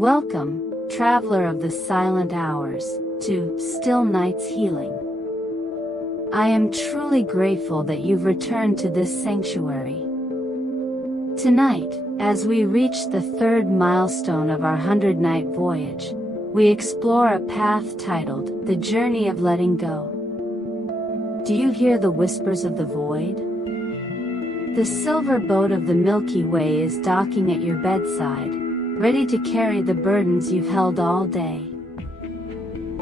Welcome, traveler of the silent hours, to Still Nights Healing. I am truly grateful that you've returned to this sanctuary. Tonight, as we reach the third milestone of our 100-night voyage, we explore a path titled, The Journey of Letting Go. Do you hear the whispers of the void? The silver boat of the Milky Way is docking at your bedside, ready to carry the burdens you've held all day.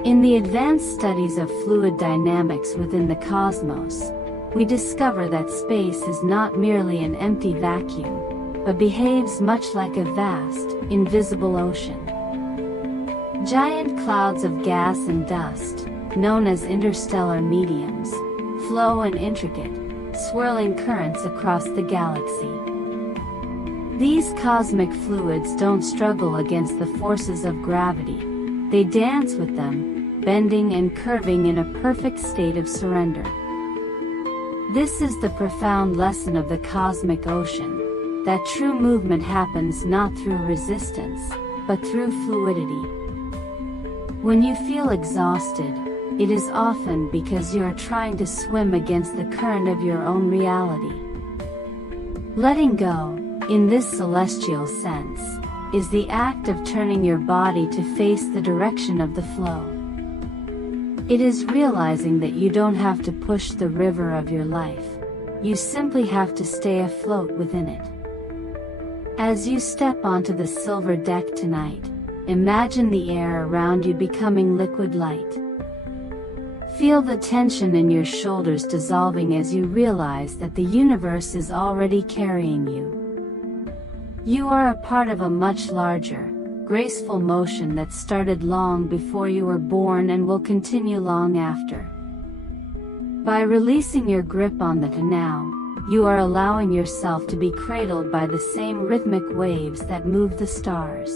In the advanced studies of fluid dynamics within the cosmos, we discover that space is not merely an empty vacuum, but behaves much like a vast, invisible ocean. Giant clouds of gas and dust, known as interstellar mediums, flow in intricate, swirling currents across the galaxy. These cosmic fluids don't struggle against the forces of gravity, they dance with them, bending and curving in a perfect state of surrender. This is the profound lesson of the cosmic ocean, that true movement happens not through resistance, but through fluidity. When you feel exhausted, it is often because you are trying to swim against the current of your own reality. Letting go, in this celestial sense, is the act of turning your body to face the direction of the flow. It is realizing that you don't have to push the river of your life, you simply have to stay afloat within it. As you step onto the silver deck tonight, imagine the air around you becoming liquid light. Feel the tension in your shoulders dissolving as you realize that the universe is already carrying you. You are a part of a much larger, graceful motion that started long before you were born and will continue long after. By releasing your grip on the now, you are allowing yourself to be cradled by the same rhythmic waves that move the stars.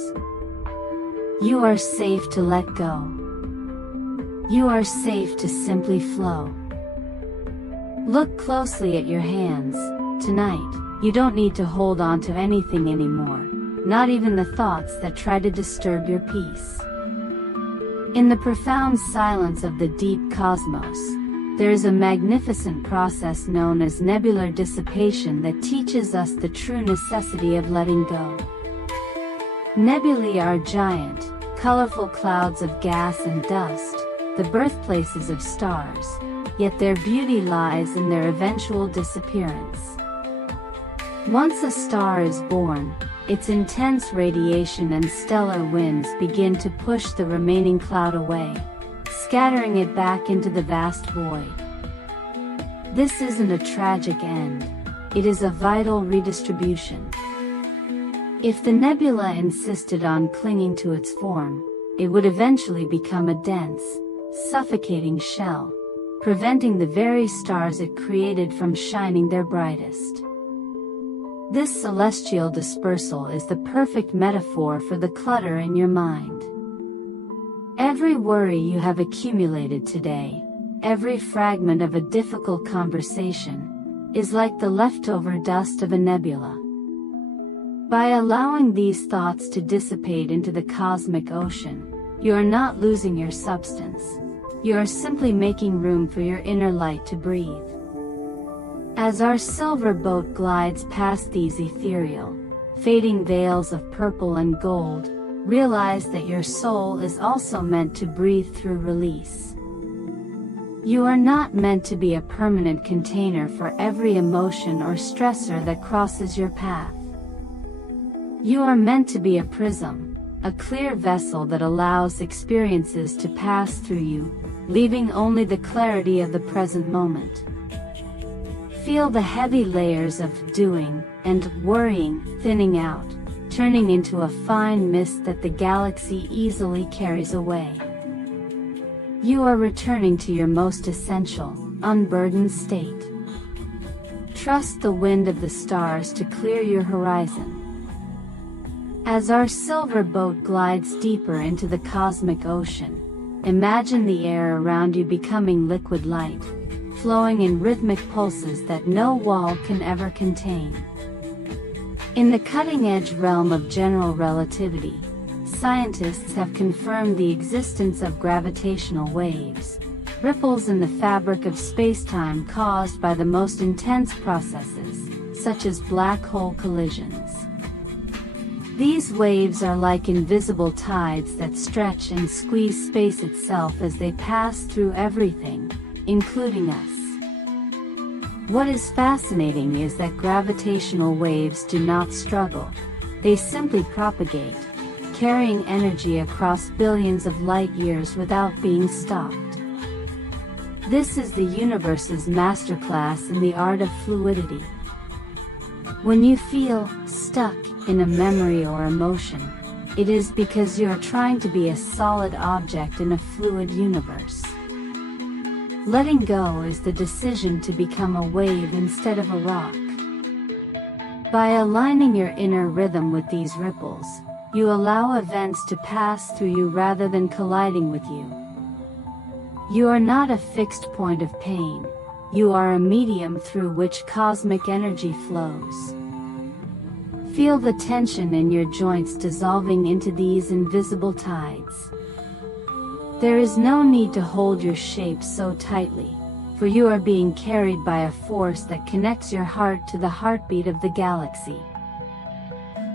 You are safe to let go. You are safe to simply flow. Look closely at your hands. Tonight, you don't need to hold on to anything anymore, not even the thoughts that try to disturb your peace. In the profound silence of the deep cosmos, there is a magnificent process known as nebular dissipation that teaches us the true necessity of letting go. Nebulae are giant, colorful clouds of gas and dust, the birthplaces of stars, yet their beauty lies in their eventual disappearance. Once a star is born, its intense radiation and stellar winds begin to push the remaining cloud away, scattering it back into the vast void. This isn't a tragic end, it is a vital redistribution. If the nebula insisted on clinging to its form, it would eventually become a dense, suffocating shell, preventing the very stars it created from shining their brightest. This celestial dispersal is the perfect metaphor for the clutter in your mind. Every worry you have accumulated today, every fragment of a difficult conversation, is like the leftover dust of a nebula. By allowing these thoughts to dissipate into the cosmic ocean, you are not losing your substance. You are simply making room for your inner light to breathe. As our silver boat glides past these ethereal, fading veils of purple and gold, realize that your soul is also meant to breathe through release. You are not meant to be a permanent container for every emotion or stressor that crosses your path. You are meant to be a prism, a clear vessel that allows experiences to pass through you, leaving only the clarity of the present moment. Feel the heavy layers of doing and worrying thinning out, turning into a fine mist that the galaxy easily carries away. You are returning to your most essential, unburdened state. Trust the wind of the stars to clear your horizon. As our silver boat glides deeper into the cosmic ocean, imagine the air around you becoming liquid light, flowing in rhythmic pulses that no wall can ever contain. In the cutting-edge realm of general relativity, scientists have confirmed the existence of gravitational waves, ripples in the fabric of space-time caused by the most intense processes, such as black hole collisions. These waves are like invisible tides that stretch and squeeze space itself as they pass through everything, including us. What is fascinating is that gravitational waves do not struggle, they simply propagate, carrying energy across billions of light years without being stopped. This is the universe's masterclass in the art of fluidity. When you feel stuck in a memory or emotion, it is because you are trying to be a solid object in a fluid universe. Letting go is the decision to become a wave instead of a rock. By aligning your inner rhythm with these ripples, you allow events to pass through you rather than colliding with you. You are not a fixed point of pain, you are a medium through which cosmic energy flows. Feel the tension in your joints dissolving into these invisible tides. There is no need to hold your shape so tightly, for you are being carried by a force that connects your heart to the heartbeat of the galaxy.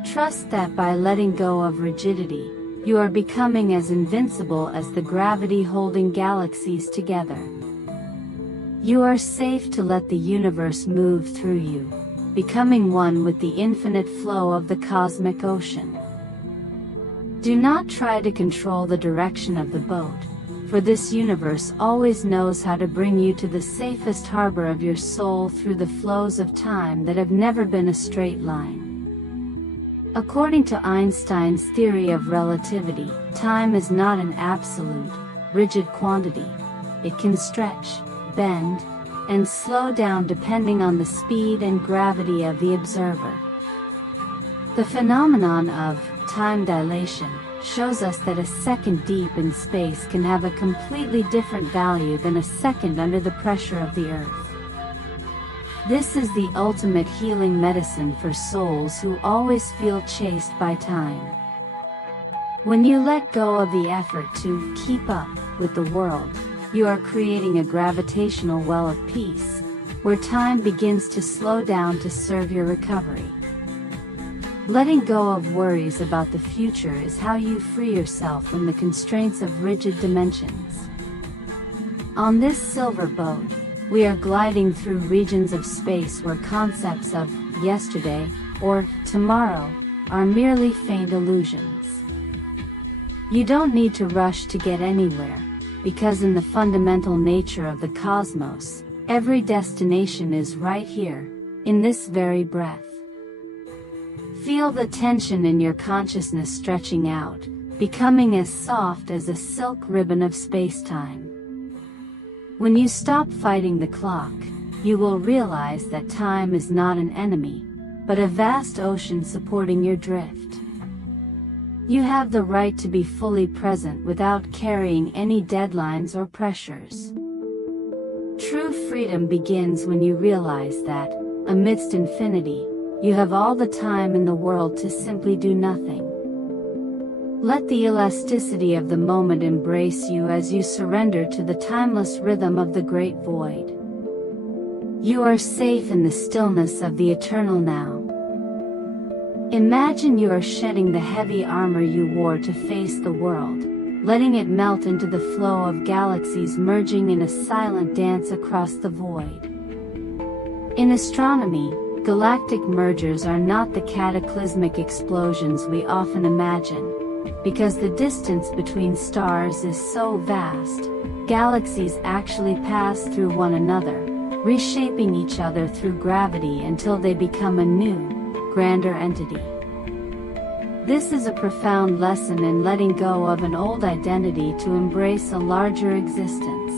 Trust that by letting go of rigidity, you are becoming as invincible as the gravity holding galaxies together. You are safe to let the universe move through you, becoming one with the infinite flow of the cosmic ocean. Do not try to control the direction of the boat, for this universe always knows how to bring you to the safest harbor of your soul through the flows of time that have never been a straight line. According to Einstein's theory of relativity, time is not an absolute, rigid quantity. It can stretch, bend, and slow down depending on the speed and gravity of the observer. The phenomenon of time dilation shows us that a second deep in space can have a completely different value than a second under the pressure of the Earth. This is the ultimate healing medicine for souls who always feel chased by time. When you let go of the effort to keep up with the world, you are creating a gravitational well of peace, where time begins to slow down to serve your recovery. Letting go of worries about the future is how you free yourself from the constraints of rigid dimensions. On this silver boat, we are gliding through regions of space where concepts of yesterday or tomorrow are merely faint illusions. You don't need to rush to get anywhere, because in the fundamental nature of the cosmos, every destination is right here, in this very breath. Feel the tension in your consciousness stretching out, becoming as soft as a silk ribbon of space-time. When you stop fighting the clock, you will realize that time is not an enemy, but a vast ocean supporting your drift. You have the right to be fully present without carrying any deadlines or pressures. True freedom begins when you realize that, amidst infinity, you have all the time in the world to simply do nothing. Let the elasticity of the moment embrace you as you surrender to the timeless rhythm of the great void. You are safe in the stillness of the eternal now. Imagine you are shedding the heavy armor you wore to face the world, letting it melt into the flow of galaxies merging in a silent dance across the void. In astronomy, galactic mergers are not the cataclysmic explosions we often imagine. Because the distance between stars is so vast, galaxies actually pass through one another, reshaping each other through gravity until they become a new, grander entity. This is a profound lesson in letting go of an old identity to embrace a larger existence.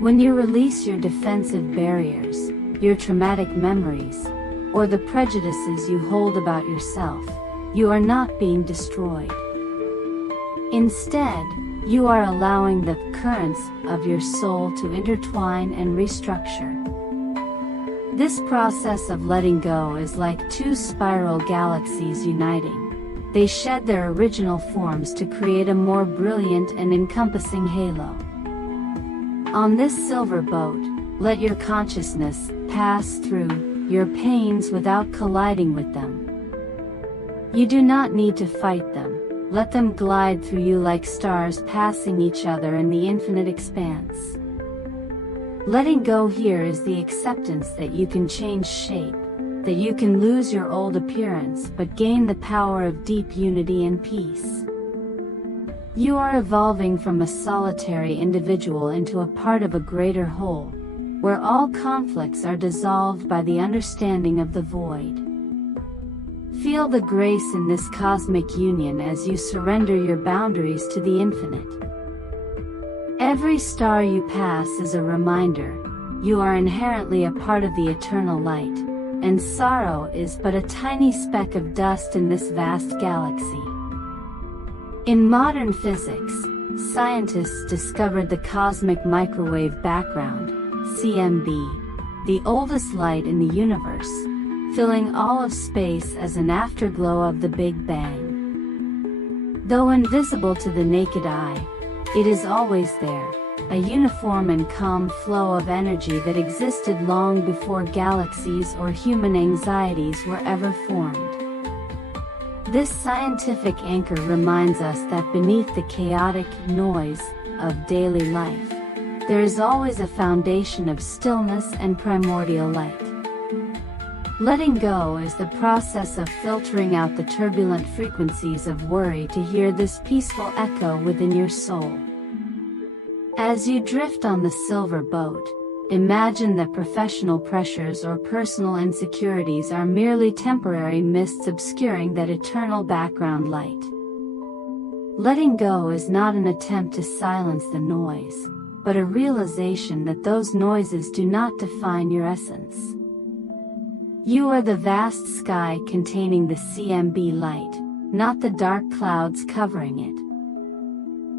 When you release your defensive barriers, your traumatic memories, or the prejudices you hold about yourself, you are not being destroyed. Instead, you are allowing the currents of your soul to intertwine and restructure. This process of letting go is like two spiral galaxies uniting, they shed their original forms to create a more brilliant and encompassing halo. On this silver boat, let your consciousness pass through your pains without colliding with them. You do not need to fight them. Let them glide through you like stars passing each other in the infinite expanse. Letting go here is the acceptance that you can change shape, that you can lose your old appearance but gain the power of deep unity and peace. You are evolving from a solitary individual into a part of a greater whole, where all conflicts are dissolved by the understanding of the void. Feel the grace in this cosmic union as you surrender your boundaries to the infinite. Every star you pass is a reminder, you are inherently a part of the eternal light, and sorrow is but a tiny speck of dust in this vast galaxy. In modern physics, scientists discovered the cosmic microwave background, CMB, the oldest light in the universe, filling all of space as an afterglow of the Big Bang. Though invisible to the naked eye, it is always there, a uniform and calm flow of energy that existed long before galaxies or human anxieties were ever formed. This scientific anchor reminds us that beneath the chaotic noise of daily life, there is always a foundation of stillness and primordial light. Letting go is the process of filtering out the turbulent frequencies of worry to hear this peaceful echo within your soul. As you drift on the silver boat, imagine that professional pressures or personal insecurities are merely temporary mists obscuring that eternal background light. Letting go is not an attempt to silence the noise, but a realization that those noises do not define your essence. You are the vast sky containing the CMB light, not the dark clouds covering it.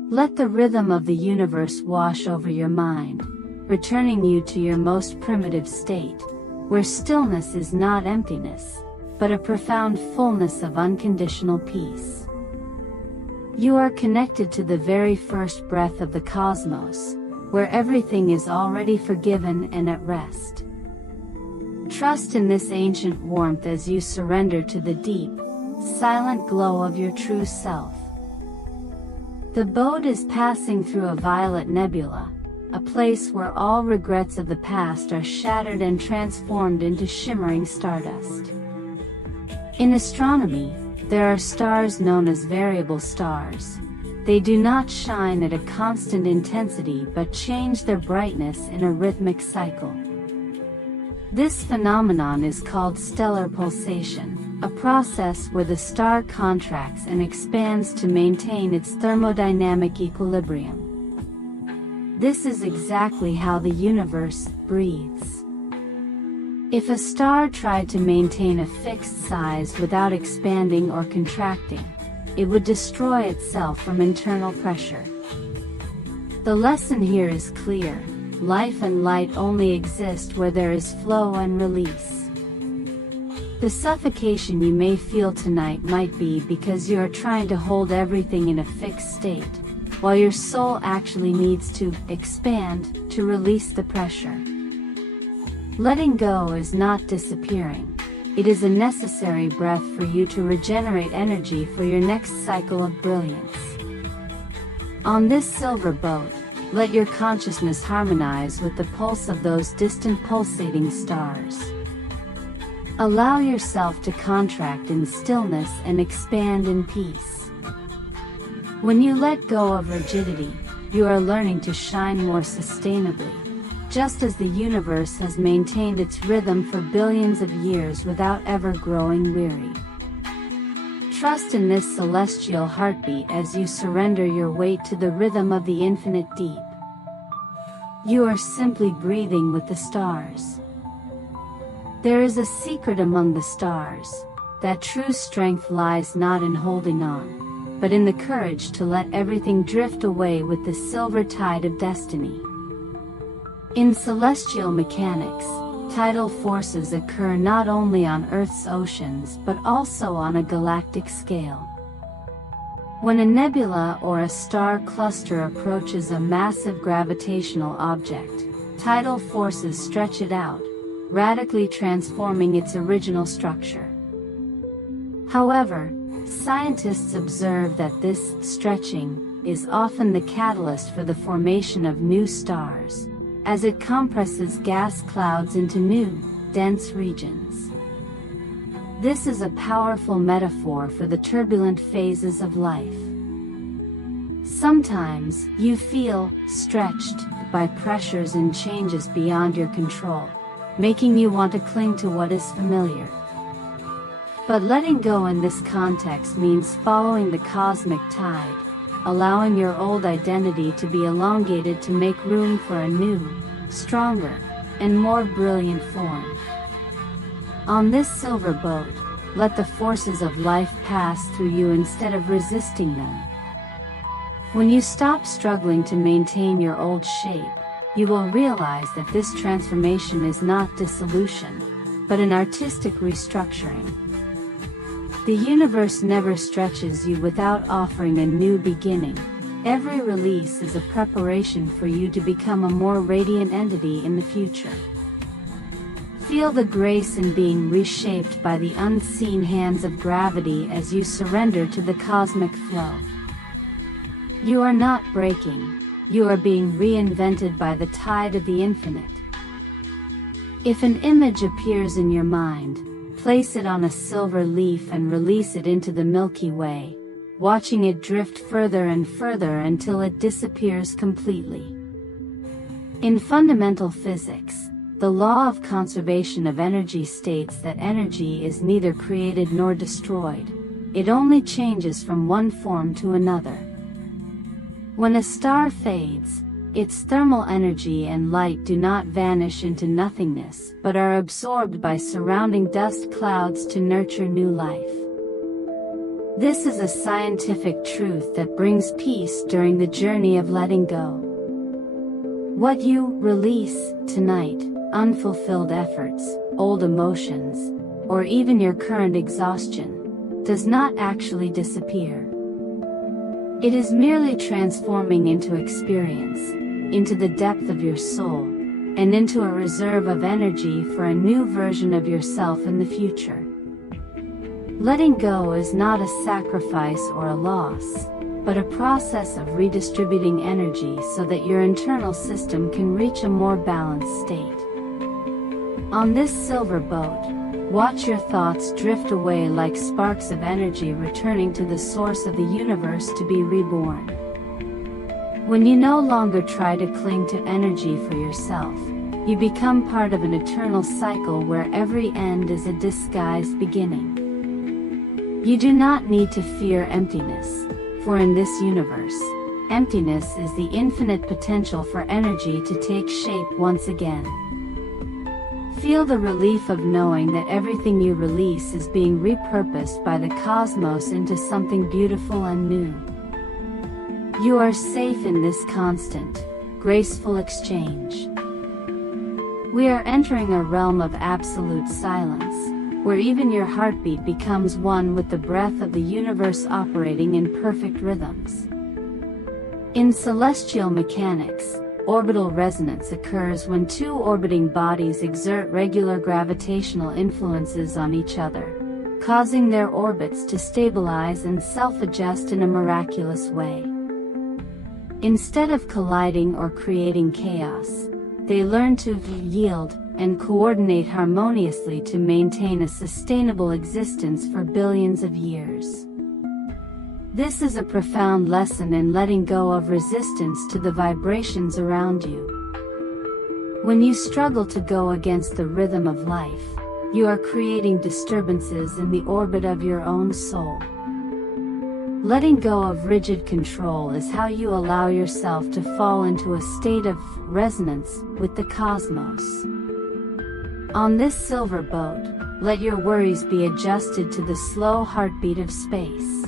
Let the rhythm of the universe wash over your mind, returning you to your most primitive state, where stillness is not emptiness, but a profound fullness of unconditional peace. You are connected to the very first breath of the cosmos, where everything is already forgiven and at rest. Trust in this ancient warmth as you surrender to the deep, silent glow of your true self. The boat is passing through a violet nebula, a place where all regrets of the past are shattered and transformed into shimmering stardust. In astronomy, there are stars known as variable stars. They do not shine at a constant intensity but change their brightness in a rhythmic cycle. This phenomenon is called stellar pulsation, a process where the star contracts and expands to maintain its thermodynamic equilibrium. This is exactly how the universe breathes. If a star tried to maintain a fixed size without expanding or contracting, it would destroy itself from internal pressure. The lesson here is clear. Life and light only exist where there is flow and release. The suffocation you may feel tonight might be because you are trying to hold everything in a fixed state, while your soul actually needs to expand to release the pressure. Letting go is not disappearing. It is a necessary breath for you to regenerate energy for your next cycle of brilliance. On this silver boat, let your consciousness harmonize with the pulse of those distant pulsating stars. Allow yourself to contract in stillness and expand in peace. When you let go of rigidity, you are learning to shine more sustainably, just as the universe has maintained its rhythm for billions of years without ever growing weary. Trust in this celestial heartbeat as you surrender your weight to the rhythm of the infinite deep. You are simply breathing with the stars. There is a secret among the stars, that true strength lies not in holding on, but in the courage to let everything drift away with the silver tide of destiny. In celestial mechanics, tidal forces occur not only on Earth's oceans but also on a galactic scale. When a nebula or a star cluster approaches a massive gravitational object, tidal forces stretch it out, radically transforming its original structure. However, scientists observe that this stretching is often the catalyst for the formation of new stars, as it compresses gas clouds into new, dense regions. This is a powerful metaphor for the turbulent phases of life. Sometimes, you feel stretched by pressures and changes beyond your control, making you want to cling to what is familiar. But letting go in this context means following the cosmic tide, allowing your old identity to be elongated to make room for a new, stronger, and more brilliant form. On this silver boat, let the forces of life pass through you instead of resisting them. When you stop struggling to maintain your old shape, you will realize that this transformation is not dissolution, but an artistic restructuring. The universe never stretches you without offering a new beginning. Every release is a preparation for you to become a more radiant entity in the future. Feel the grace in being reshaped by the unseen hands of gravity as you surrender to the cosmic flow. You are not breaking, you are being reinvented by the tide of the infinite. If an image appears in your mind, place it on a silver leaf and release it into the Milky Way, watching it drift further and further until it disappears completely. In fundamental physics, the law of conservation of energy states that energy is neither created nor destroyed, it only changes from one form to another. When a star fades, its thermal energy and light do not vanish into nothingness but are absorbed by surrounding dust clouds to nurture new life. This is a scientific truth that brings peace during the journey of letting go. What you release tonight, unfulfilled efforts, old emotions, or even your current exhaustion, does not actually disappear. It is merely transforming into experience, into the depth of your soul, and into a reserve of energy for a new version of yourself in the future. Letting go is not a sacrifice or a loss, but a process of redistributing energy so that your internal system can reach a more balanced state. On this silver boat, watch your thoughts drift away like sparks of energy returning to the source of the universe to be reborn. When you no longer try to cling to energy for yourself, you become part of an eternal cycle where every end is a disguised beginning. You do not need to fear emptiness, for in this universe, emptiness is the infinite potential for energy to take shape once again. Feel the relief of knowing that everything you release is being repurposed by the cosmos into something beautiful and new. You are safe in this constant, graceful exchange. We are entering a realm of absolute silence, where even your heartbeat becomes one with the breath of the universe operating in perfect rhythms. In celestial mechanics, orbital resonance occurs when two orbiting bodies exert regular gravitational influences on each other, causing their orbits to stabilize and self-adjust in a miraculous way. Instead of colliding or creating chaos, they learn to yield and coordinate harmoniously to maintain a sustainable existence for billions of years. This is a profound lesson in letting go of resistance to the vibrations around you. When you struggle to go against the rhythm of life, you are creating disturbances in the orbit of your own soul. Letting go of rigid control is how you allow yourself to fall into a state of resonance with the cosmos. On this silver boat, let your worries be adjusted to the slow heartbeat of space.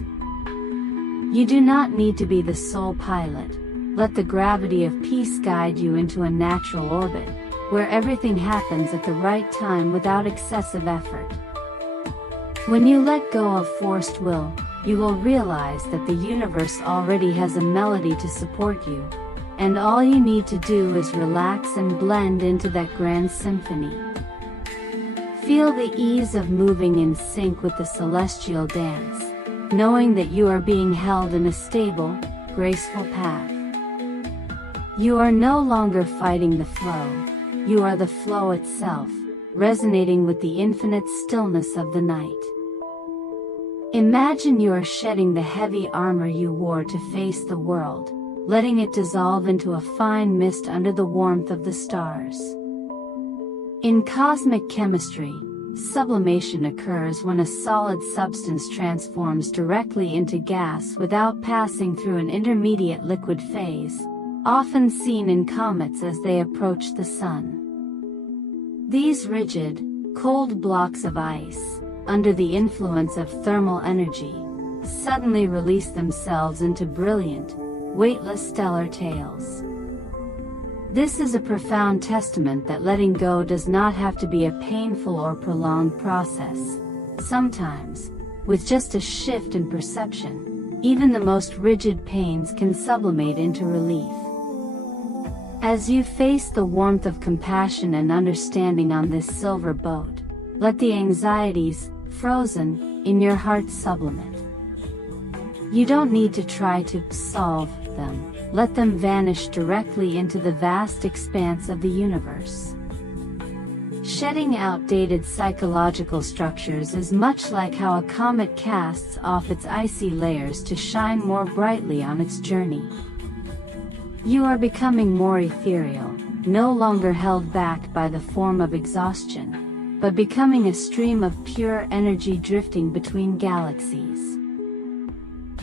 You do not need to be the sole pilot. Let the gravity of peace guide you into a natural orbit, where everything happens at the right time without excessive effort. When you let go of forced will, you will realize that the universe already has a melody to support you, and all you need to do is relax and blend into that grand symphony. Feel the ease of moving in sync with the celestial dance, knowing that you are being held in a stable, graceful path. You are no longer fighting the flow, you are the flow itself, resonating with the infinite stillness of the night. Imagine you are shedding the heavy armor you wore to face the world, letting it dissolve into a fine mist under the warmth of the stars. In cosmic chemistry, sublimation occurs when a solid substance transforms directly into gas without passing through an intermediate liquid phase, often seen in comets as they approach the sun. These rigid, cold blocks of ice, under the influence of thermal energy, suddenly release themselves into brilliant, weightless stellar tails. This is a profound testament that letting go does not have to be a painful or prolonged process. Sometimes, with just a shift in perception, even the most rigid pains can sublimate into relief. As you face the warmth of compassion and understanding on this silver boat, let the anxieties, frozen in your heart, sublimate. You don't need to try to solve them. Let them vanish directly into the vast expanse of the universe. Shedding outdated psychological structures is much like how a comet casts off its icy layers to shine more brightly on its journey. You are becoming more ethereal, no longer held back by the form of exhaustion, but becoming a stream of pure energy drifting between galaxies.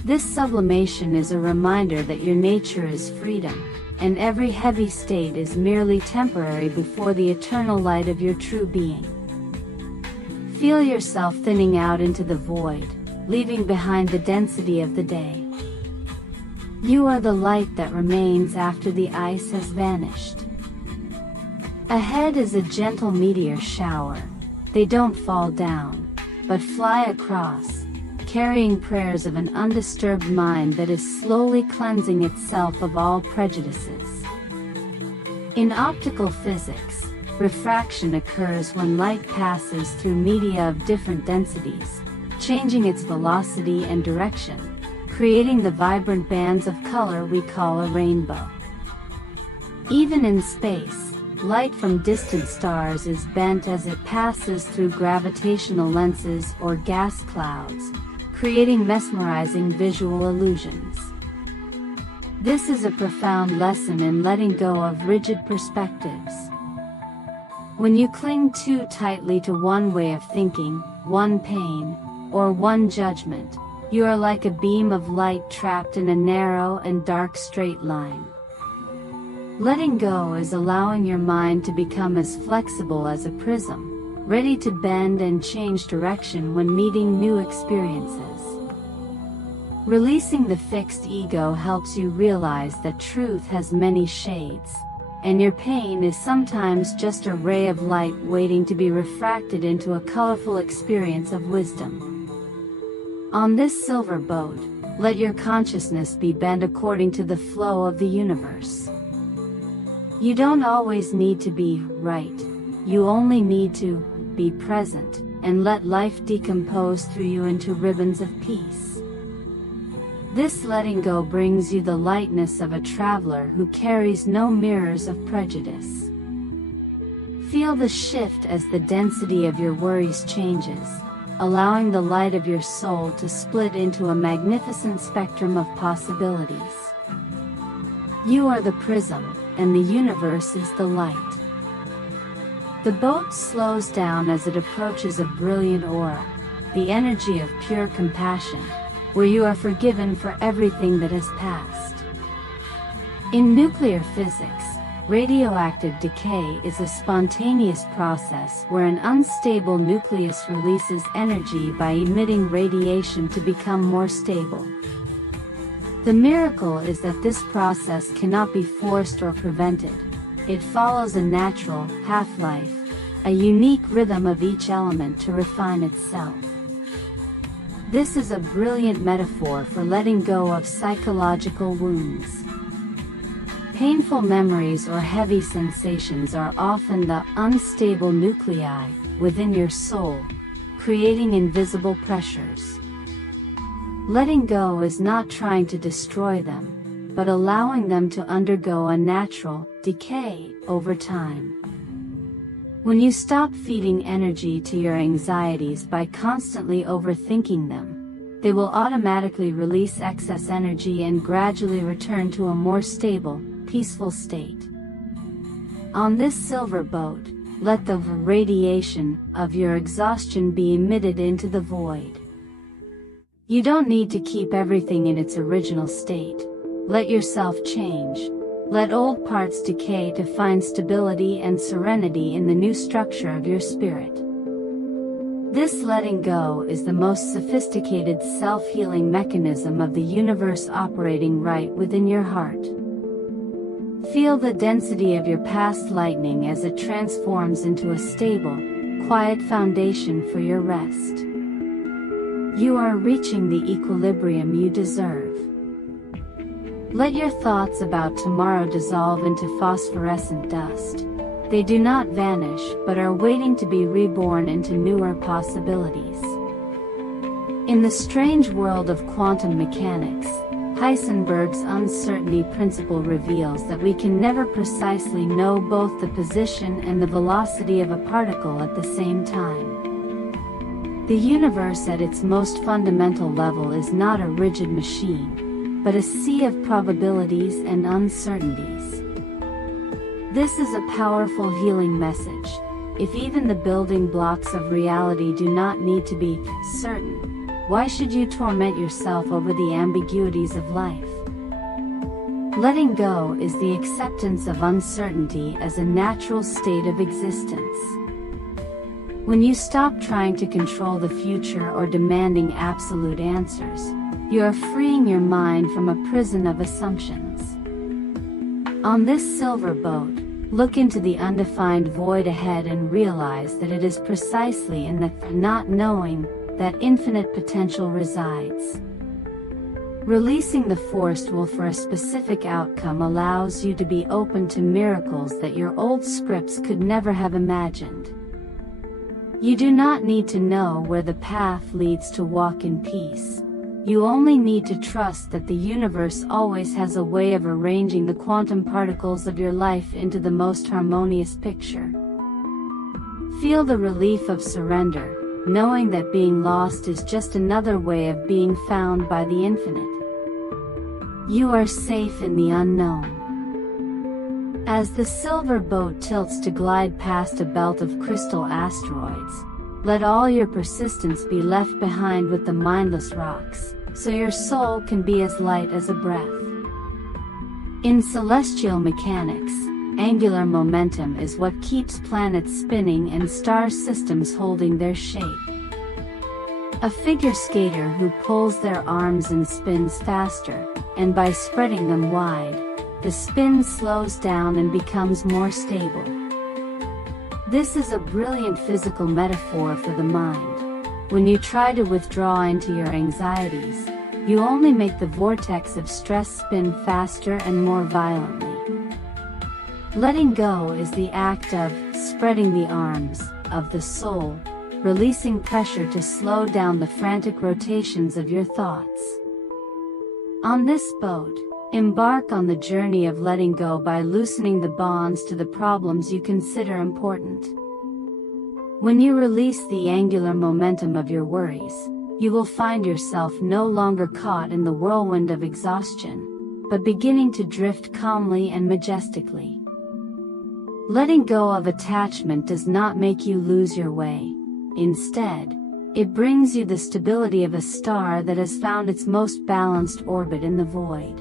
This sublimation is a reminder that your nature is freedom, and every heavy state is merely temporary before the eternal light of your true being. Feel yourself thinning out into the void, leaving behind the density of the day. You are the light that remains after the ice has vanished. Ahead is a gentle meteor shower. They don't fall down, but fly across, carrying prayers of an undisturbed mind that is slowly cleansing itself of all prejudices. In optical physics, refraction occurs when light passes through media of different densities, changing its velocity and direction, creating the vibrant bands of color we call a rainbow. Even in space, light from distant stars is bent as it passes through gravitational lenses or gas clouds, creating mesmerizing visual illusions. This is a profound lesson in letting go of rigid perspectives. When you cling too tightly to one way of thinking, one pain, or one judgment, you are like a beam of light trapped in a narrow and dark straight line. Letting go is allowing your mind to become as flexible as a prism, ready to bend and change direction when meeting new experiences. Releasing the fixed ego helps you realize that truth has many shades, and your pain is sometimes just a ray of light waiting to be refracted into a colorful experience of wisdom. On this silver boat, let your consciousness be bent according to the flow of the universe. You don't always need to be right, you only need to be present, and let life decompose through you into ribbons of peace. This letting go brings you the lightness of a traveler who carries no mirrors of prejudice. Feel the shift as the density of your worries changes, allowing the light of your soul to split into a magnificent spectrum of possibilities. You are the prism, and the universe is the light. The boat slows down as it approaches a brilliant aura, the energy of pure compassion, where you are forgiven for everything that has passed. In nuclear physics, radioactive decay is a spontaneous process where an unstable nucleus releases energy by emitting radiation to become more stable. The miracle is that this process cannot be forced or prevented. It follows a natural half-life, a unique rhythm of each element to refine itself. This is a brilliant metaphor for letting go of psychological wounds. Painful memories or heavy sensations are often the unstable nuclei within your soul, creating invisible pressures. Letting go is not trying to destroy them, but allowing them to undergo a natural decay over time. When you stop feeding energy to your anxieties by constantly overthinking them, they will automatically release excess energy and gradually return to a more stable, peaceful state. On this silver boat, let the radiation of your exhaustion be emitted into the void. You don't need to keep everything in its original state. Let yourself change. Let old parts decay to find stability and serenity in the new structure of your spirit. This letting go is the most sophisticated self-healing mechanism of the universe operating right within your heart. Feel the density of your past lightning as it transforms into a stable, quiet foundation for your rest. You are reaching the equilibrium you deserve. Let your thoughts about tomorrow dissolve into phosphorescent dust. They do not vanish but are waiting to be reborn into newer possibilities. In the strange world of quantum mechanics, Heisenberg's uncertainty principle reveals that we can never precisely know both the position and the velocity of a particle at the same time. The universe at its most fundamental level is not a rigid machine, but a sea of probabilities and uncertainties. This is a powerful healing message. If even the building blocks of reality do not need to be certain, why should you torment yourself over the ambiguities of life? Letting go is the acceptance of uncertainty as a natural state of existence. When you stop trying to control the future or demanding absolute answers, you are freeing your mind from a prison of assumptions. On this silver boat, look into the undefined void ahead and realize that it is precisely in the not knowing that infinite potential resides. Releasing the forced will for a specific outcome allows you to be open to miracles that your old scripts could never have imagined. You do not need to know where the path leads to walk in peace. You only need to trust that the universe always has a way of arranging the quantum particles of your life into the most harmonious picture. Feel the relief of surrender, knowing that being lost is just another way of being found by the infinite. You are safe in the unknown. As the silver boat tilts to glide past a belt of crystal asteroids, let all your persistence be left behind with the mindless rocks, so your soul can be as light as a breath. In celestial mechanics, angular momentum is what keeps planets spinning and star systems holding their shape. A figure skater who pulls their arms and spins faster, and by spreading them wide, the spin slows down and becomes more stable. This is a brilliant physical metaphor for the mind. When you try to withdraw into your anxieties, you only make the vortex of stress spin faster and more violently. Letting go is the act of spreading the arms of the soul, releasing pressure to slow down the frantic rotations of your thoughts. On this boat, embark on the journey of letting go by loosening the bonds to the problems you consider important. When you release the angular momentum of your worries, you will find yourself no longer caught in the whirlwind of exhaustion, but beginning to drift calmly and majestically. Letting go of attachment does not make you lose your way. Instead, it brings you the stability of a star that has found its most balanced orbit in the void.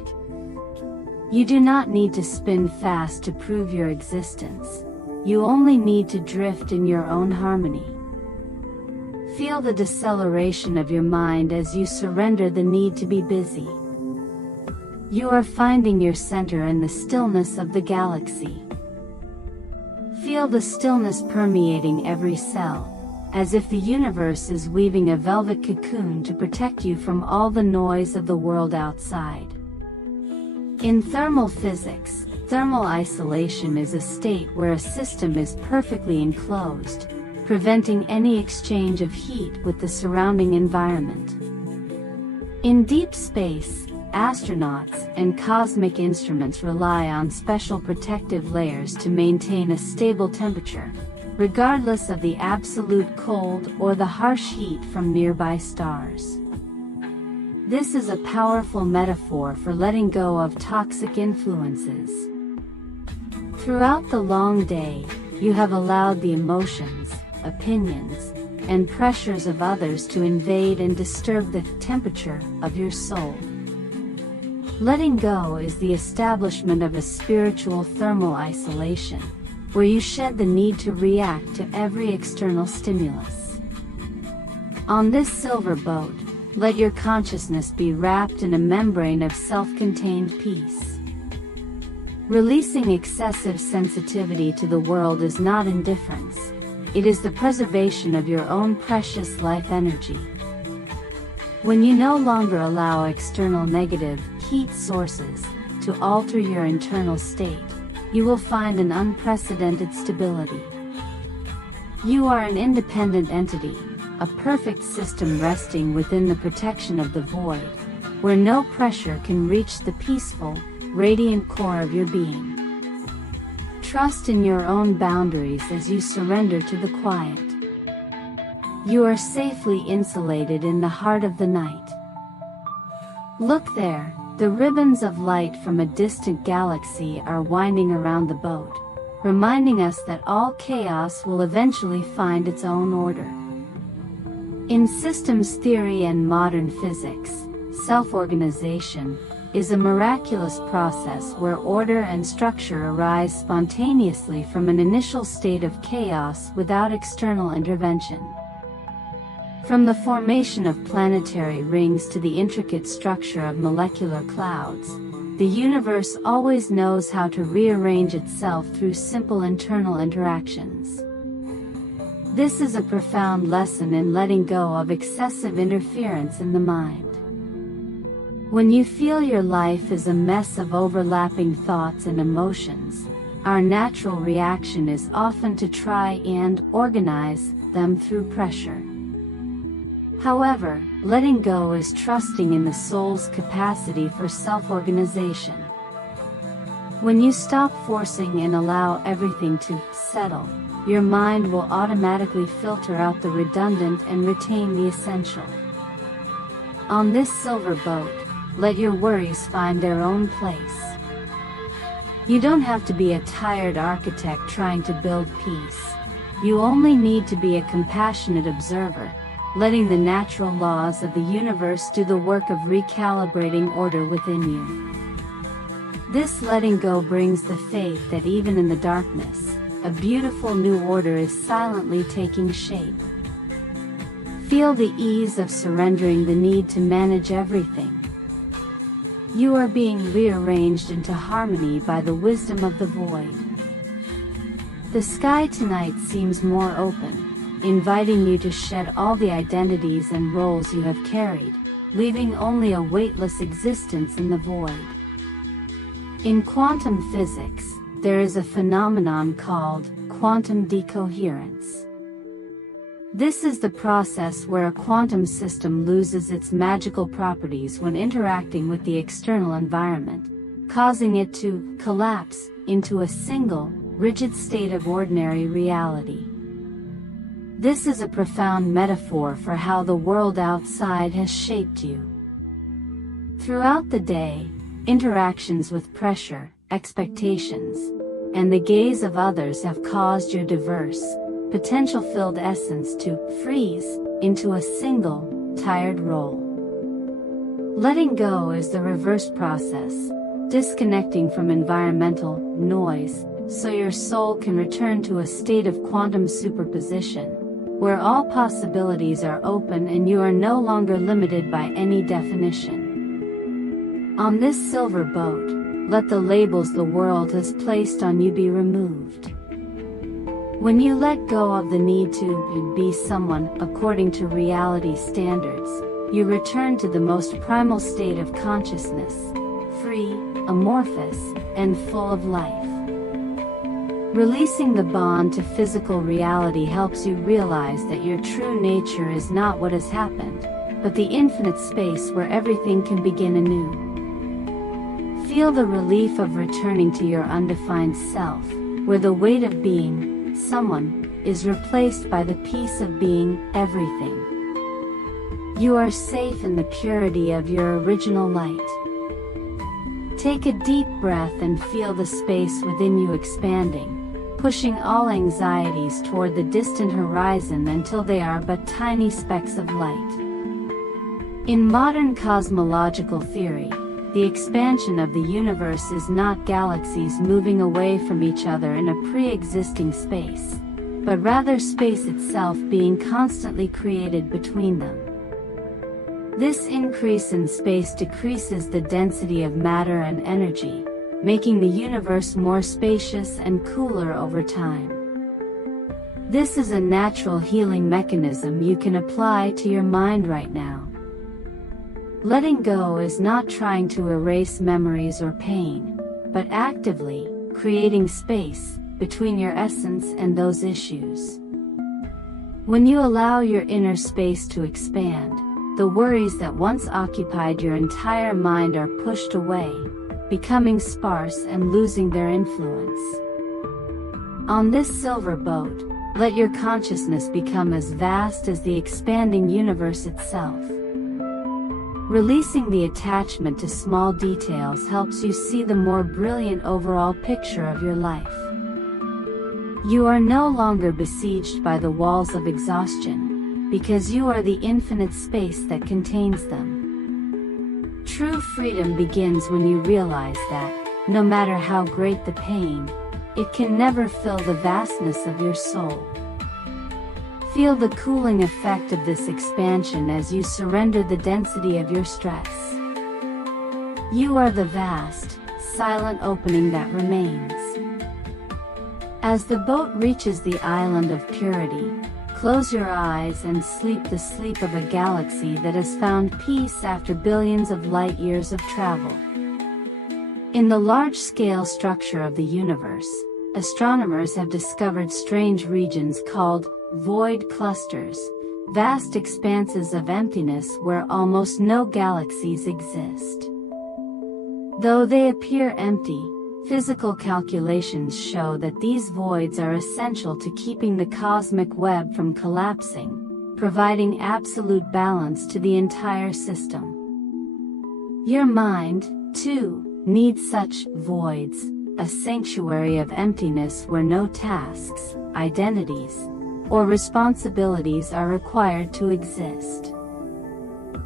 You do not need to spin fast to prove your existence. You only need to drift in your own harmony. Feel the deceleration of your mind as you surrender the need to be busy. You are finding your center in the stillness of the galaxy. Feel the stillness permeating every cell, as if the universe is weaving a velvet cocoon to protect you from all the noise of the world outside. In thermal physics, thermal isolation is a state where a system is perfectly enclosed, preventing any exchange of heat with the surrounding environment. In deep space, astronauts and cosmic instruments rely on special protective layers to maintain a stable temperature, regardless of the absolute cold or the harsh heat from nearby stars. This is a powerful metaphor for letting go of toxic influences. Throughout the long day, you have allowed the emotions, opinions, and pressures of others to invade and disturb the temperature of your soul. Letting go is the establishment of a spiritual thermal isolation, where you shed the need to react to every external stimulus. On this silver boat, let your consciousness be wrapped in a membrane of self-contained peace. Releasing excessive sensitivity to the world is not indifference. It is the preservation of your own precious life energy. When you no longer allow external negative heat sources to alter your internal state, you will find an unprecedented stability. You are an independent entity, a perfect system resting within the protection of the void, where no pressure can reach the peaceful, radiant core of your being. Trust in your own boundaries as you surrender to the quiet. You are safely insulated in the heart of the night. Look there, the ribbons of light from a distant galaxy are winding around the boat, reminding us that all chaos will eventually find its own order. In systems theory and modern physics, self-organization is a miraculous process where order and structure arise spontaneously from an initial state of chaos without external intervention. From the formation of planetary rings to the intricate structure of molecular clouds, the universe always knows how to rearrange itself through simple internal interactions. This is a profound lesson in letting go of excessive interference in the mind. When you feel your life is a mess of overlapping thoughts and emotions, our natural reaction is often to try and organize them through pressure. However, letting go is trusting in the soul's capacity for self-organization. When you stop forcing and allow everything to settle, your mind will automatically filter out the redundant and retain the essential. On this silver boat, let your worries find their own place. You don't have to be a tired architect trying to build peace. You only need to be a compassionate observer, letting the natural laws of the universe do the work of recalibrating order within you. This letting go brings the faith that even in the darkness, a beautiful new order is silently taking shape. Feel the ease of surrendering the need to manage everything. You are being rearranged into harmony by the wisdom of the void. The sky tonight seems more open, inviting you to shed all the identities and roles you have carried, leaving only a weightless existence in the void. In quantum physics, there is a phenomenon called quantum decoherence. This is the process where a quantum system loses its magical properties when interacting with the external environment, causing it to collapse into a single, rigid state of ordinary reality. This is a profound metaphor for how the world outside has shaped you. Throughout the day, interactions with pressure, expectations, and the gaze of others have caused your diverse, potential-filled essence to freeze into a single, tired role. Letting go is the reverse process, disconnecting from environmental noise, so your soul can return to a state of quantum superposition, where all possibilities are open and you are no longer limited by any definition. On this silver boat, let the labels the world has placed on you be removed. When you let go of the need to be someone according to reality standards, you return to the most primal state of consciousness, free, amorphous, and full of life. Releasing the bond to physical reality helps you realize that your true nature is not what has happened, but the infinite space where everything can begin anew. Feel the relief of returning to your undefined self, where the weight of being someone is replaced by the peace of being everything. You are safe in the purity of your original light. Take a deep breath and feel the space within you expanding, pushing all anxieties toward the distant horizon until they are but tiny specks of light. In modern cosmological theory, the expansion of the universe is not galaxies moving away from each other in a pre-existing space, but rather space itself being constantly created between them. This increase in space decreases the density of matter and energy, making the universe more spacious and cooler over time. This is a natural healing mechanism you can apply to your mind right now. Letting go is not trying to erase memories or pain, but actively creating space between your essence and those issues. When you allow your inner space to expand, the worries that once occupied your entire mind are pushed away, becoming sparse and losing their influence. On this silver boat, let your consciousness become as vast as the expanding universe itself. Releasing the attachment to small details helps you see the more brilliant overall picture of your life. You are no longer besieged by the walls of exhaustion, because you are the infinite space that contains them. True freedom begins when you realize that, no matter how great the pain, it can never fill the vastness of your soul. Feel the cooling effect of this expansion as you surrender the density of your stress. You are the vast, silent opening that remains. As the boat reaches the island of purity, close your eyes and sleep the sleep of a galaxy that has found peace after billions of light years of travel. In the large-scale structure of the universe, astronomers have discovered strange regions called void clusters, vast expanses of emptiness where almost no galaxies exist. Though they appear empty, physical calculations show that these voids are essential to keeping the cosmic web from collapsing, providing absolute balance to the entire system. Your mind, too, needs such voids, a sanctuary of emptiness where no tasks, identities, or responsibilities are required to exist.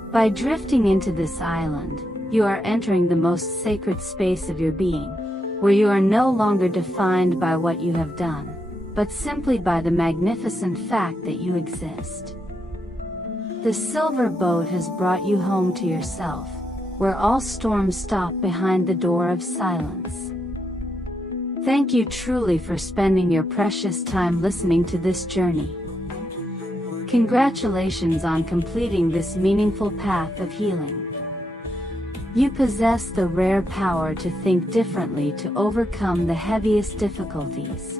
By drifting into this island, you are entering the most sacred space of your being, where you are no longer defined by what you have done, but simply by the magnificent fact that you exist. The silver boat has brought you home to yourself, where all storms stop behind the door of silence. Thank you truly for spending your precious time listening to this journey. Congratulations on completing this meaningful path of healing. You possess the rare power to think differently to overcome the heaviest difficulties.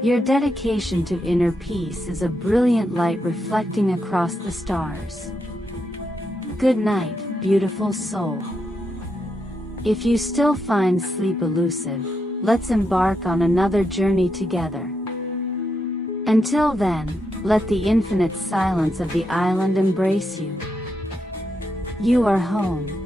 Your dedication to inner peace is a brilliant light reflecting across the stars. Good night, beautiful soul. If you still find sleep elusive, let's embark on another journey together. Until then, let the infinite silence of the island embrace you. You are home.